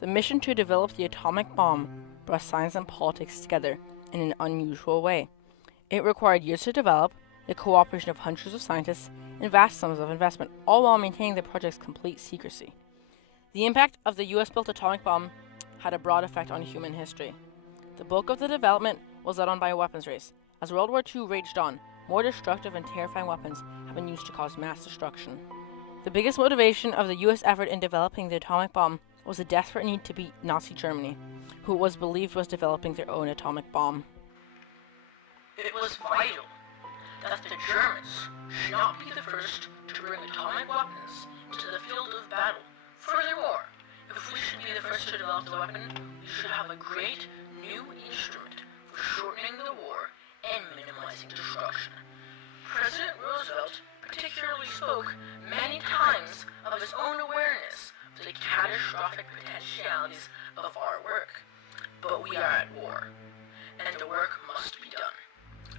The mission to develop the atomic bomb brought science and politics together in an unusual way. It required years to develop, the cooperation of hundreds of scientists, and vast sums of investment, all while maintaining the project's complete secrecy. The impact of the US-built atomic bomb had a broad effect on human history. The bulk of the development was led on by a weapons race. As World War II raged on, more destructive and terrifying weapons have been used to cause mass destruction. The biggest motivation of the US effort in developing the atomic bomb was the desperate need to beat Nazi Germany, who it was believed was developing their own atomic bomb. It was vital that the Germans should not be the first to bring atomic weapons into the field of battle. Furthermore, if we should be the first to develop the weapon, we should have a great new instrument for shortening the war and minimizing destruction. President Roosevelt particularly spoke many times of his own awareness of the catastrophic potentialities of our work. But we are at war, and the work must be done.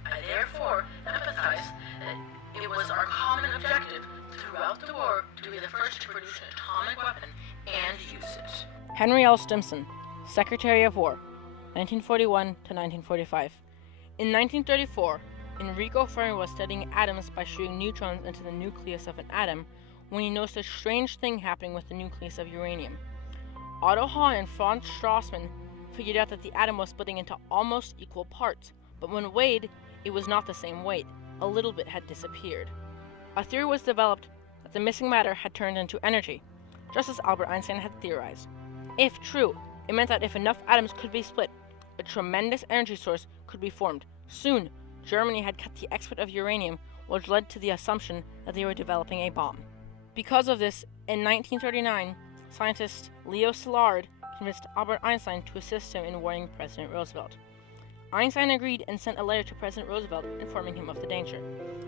I therefore empathize that it was our common objective throughout the war to be the first to produce an atomic weapon and use it. Henry L. Stimson, Secretary of War, 1941 to 1945. In 1934, Enrico Fermi was studying atoms by shooting neutrons into the nucleus of an atom when he noticed a strange thing happening with the nucleus of uranium. Otto Hahn and Franz Strassmann figured out that the atom was splitting into almost equal parts, but when weighed, it was not the same weight. A little bit had disappeared. A theory was developed that the missing matter had turned into energy, just as Albert Einstein had theorized. If true, it meant that if enough atoms could be split, a tremendous energy source could be formed. Soon, Germany had cut the export of uranium, which led to the assumption that they were developing a bomb. Because of this, in 1939, scientist Leo Szilard convinced Albert Einstein to assist him in warning President Roosevelt. Einstein agreed and sent a letter to President Roosevelt informing him of the danger.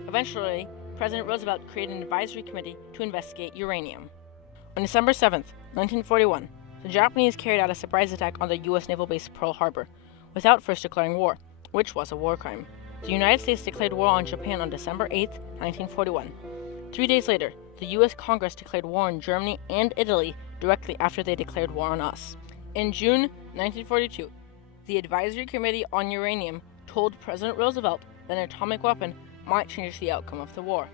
Eventually, President Roosevelt created an advisory committee to investigate uranium. On December 7, 1941, the Japanese carried out a surprise attack on the U.S. naval base Pearl Harbor, without first declaring war, which was a war crime. The United States declared war on Japan on December 8, 1941. 3 days later, the U.S. Congress declared war on Germany and Italy directly after they declared war on us. In June 1942, the Advisory Committee on Uranium told President Roosevelt that an atomic weapon might change the outcome of the war.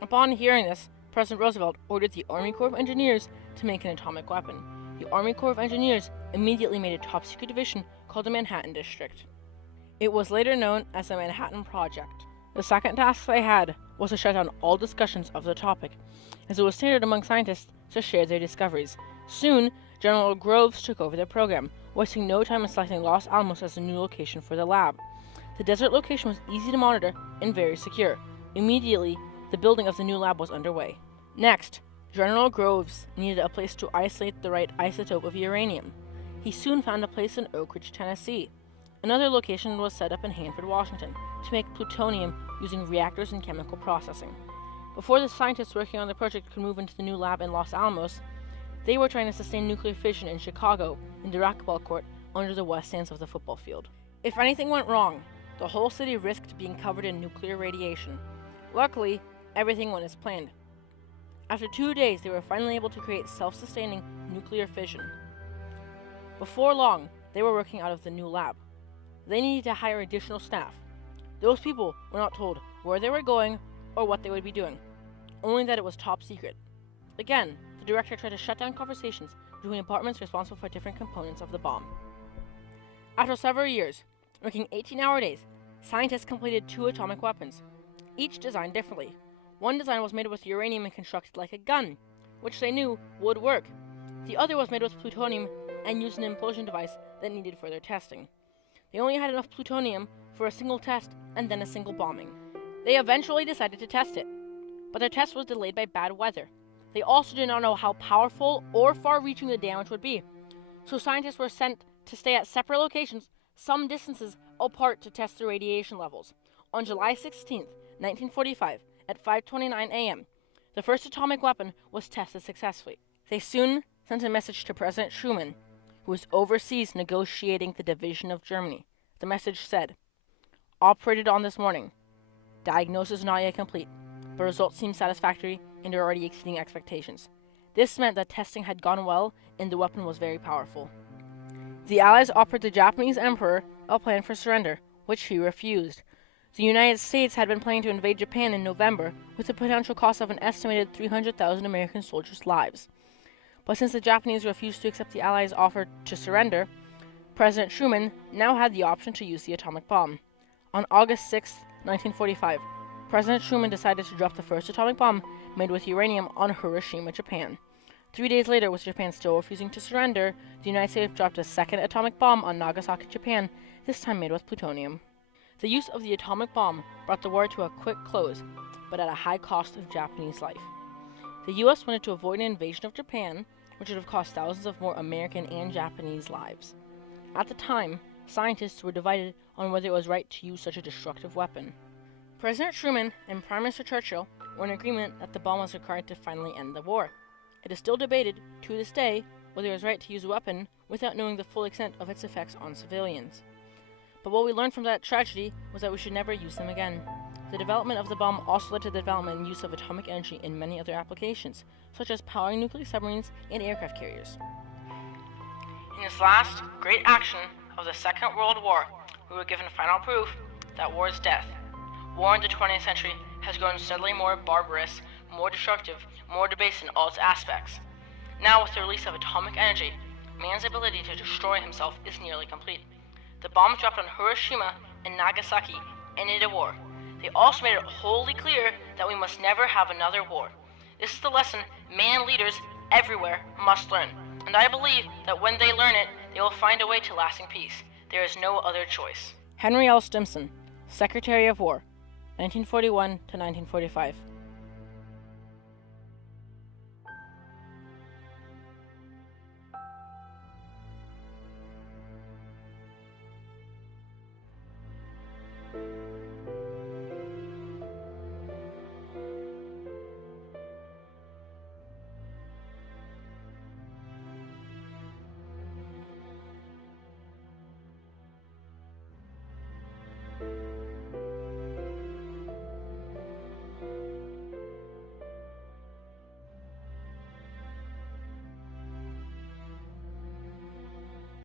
Upon hearing this, President Roosevelt ordered the Army Corps of Engineers to make an atomic weapon. The Army Corps of Engineers immediately made a top-secret division called the Manhattan District. It was later known as the Manhattan Project. The second task they had was to shut down all discussions of the topic, as it was standard among scientists to share their discoveries. Soon, General Groves took over the program, wasting no time in selecting Los Alamos as a new location for the lab. The desert location was easy to monitor and very secure. Immediately, the building of the new lab was underway. Next, General Groves needed a place to isolate the right isotope of uranium. He soon found a place in Oak Ridge, Tennessee. Another location was set up in Hanford, Washington, to make plutonium using reactors and chemical processing. Before the scientists working on the project could move into the new lab in Los Alamos, they were trying to sustain nuclear fission in Chicago in the racquetball court under the west stands of the football field. If anything went wrong, the whole city risked being covered in nuclear radiation. Luckily, everything went as planned. After 2 days, they were finally able to create self-sustaining nuclear fission. Before long, they were working out of the new lab. They needed to hire additional staff. Those people were not told where they were going or what they would be doing, only that it was top secret. Again, the director tried to shut down conversations between departments responsible for different components of the bomb. After several years, working 18-hour days, scientists completed 2 atomic weapons, each designed differently. One design was made with uranium and constructed like a gun, which they knew would work. The other was made with plutonium and used an implosion device that needed further testing. They only had enough plutonium for a single test and then a single bombing. They eventually decided to test it, but their test was delayed by bad weather. They also did not know how powerful or far-reaching the damage would be, so scientists were sent to stay at separate locations some distances apart to test the radiation levels. On July 16, 1945, at 5:29 a.m., the first atomic weapon was tested successfully. They soon sent a message to President Truman, who was overseas negotiating the division of Germany. The message said, "Operated on this morning. Diagnosis not yet complete, but results seem satisfactory and are already exceeding expectations. This meant that testing had gone well and the weapon was very powerful. The Allies offered the Japanese Emperor a plan for surrender, which he refused. The United States had been planning to invade Japan in November with the potential cost of an estimated 300,000 American soldiers' lives. But since the Japanese refused to accept the Allies' offer to surrender, President Truman now had the option to use the atomic bomb. On August 6, 1945, President Truman decided to drop the first atomic bomb made with uranium on Hiroshima, Japan. 3 days later, with Japan still refusing to surrender, the United States dropped a second atomic bomb on Nagasaki, Japan, this time made with plutonium. The use of the atomic bomb brought the war to a quick close, but at a high cost of Japanese life. The U.S. wanted to avoid an invasion of Japan, which would have cost thousands of more American and Japanese lives. At the time, scientists were divided on whether it was right to use such a destructive weapon. President Truman and Prime Minister Churchill were in agreement that the bomb was required to finally end the war. It is still debated, to this day, whether it was right to use a weapon without knowing the full extent of its effects on civilians. But what we learned from that tragedy was that we should never use them again. The development of the bomb also led to the development and use of atomic energy in many other applications, such as powering nuclear submarines and aircraft carriers. In this last great action of the Second World War, we were given final proof that war is death. War in the 20th century has grown steadily more barbarous, more destructive, more debased in all its aspects. Now, with the release of atomic energy, man's ability to destroy himself is nearly complete. The bombs dropped on Hiroshima and Nagasaki ended a war. They also made it wholly clear that we must never have another war. This is the lesson man leaders everywhere must learn, and I believe that when they learn it, they will find a way to lasting peace. There is no other choice. Henry L. Stimson, Secretary of War, 1941 to 1945.